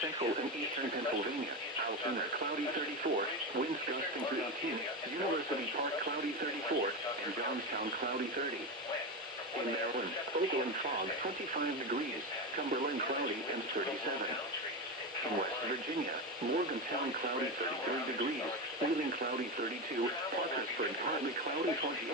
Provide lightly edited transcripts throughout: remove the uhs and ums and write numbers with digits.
central and eastern Pennsylvania. Altoona, cloudy 34. Winds gusting to 18. University Park, cloudy 34. And Johnstown, cloudy 30. In Maryland, Oakland fog, 25 degrees. Cumberland, cloudy and 37. In West Virginia, Morgantown, cloudy 33 degrees. Wheeling, cloudy 32. Parkersburg, partly cloudy 28.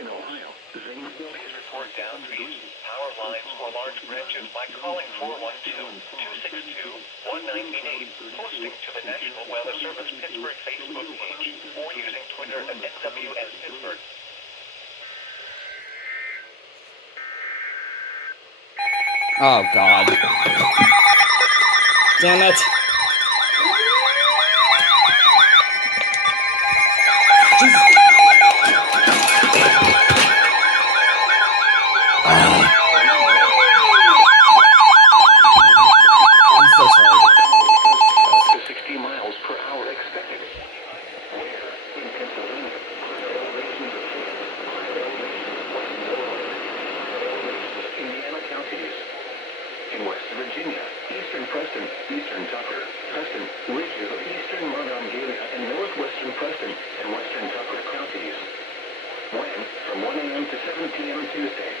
In Ohio, Zanesville. Please report down trees, power lines, or large branches by calling 412-262-1988, posting to the National Weather Service Pittsburgh Facebook page, or using Twitter at NWS Pittsburgh. Oh, God. Damn it. Jesus. I'm so sorry. Up to 60 miles per hour expected. Where? In Pennsylvania. Indiana counties. In West Virginia, eastern Preston, eastern Tucker, Preston, ridges of eastern Monongalia and northwestern Preston and western Tucker counties. When? From 1 a.m. to 7 p.m. Tuesday.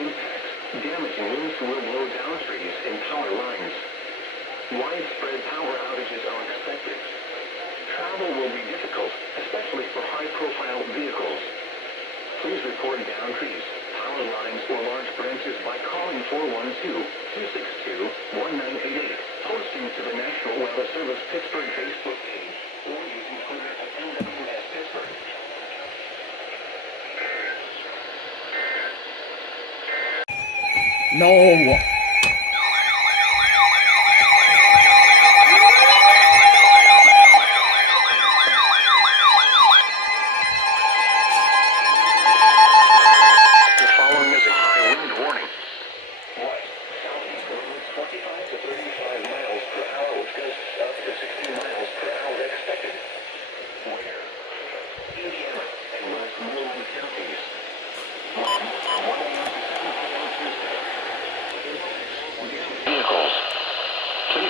Impacts. Damaging winds will blow down trees and power lines. Widespread power outages are expected. Travel will be difficult, especially for high-profile vehicles. Please report down trees, power lines, or large branches by calling 412-262-1988, posting to the National Weather Service Pittsburgh Facebook page, or using Twitter at NWS Pittsburgh. No.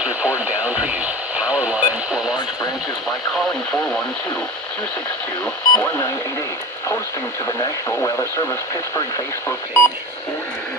Report down trees, power lines, or large branches by calling 412-262-1988, posting to the National Weather Service Pittsburgh Facebook page, or using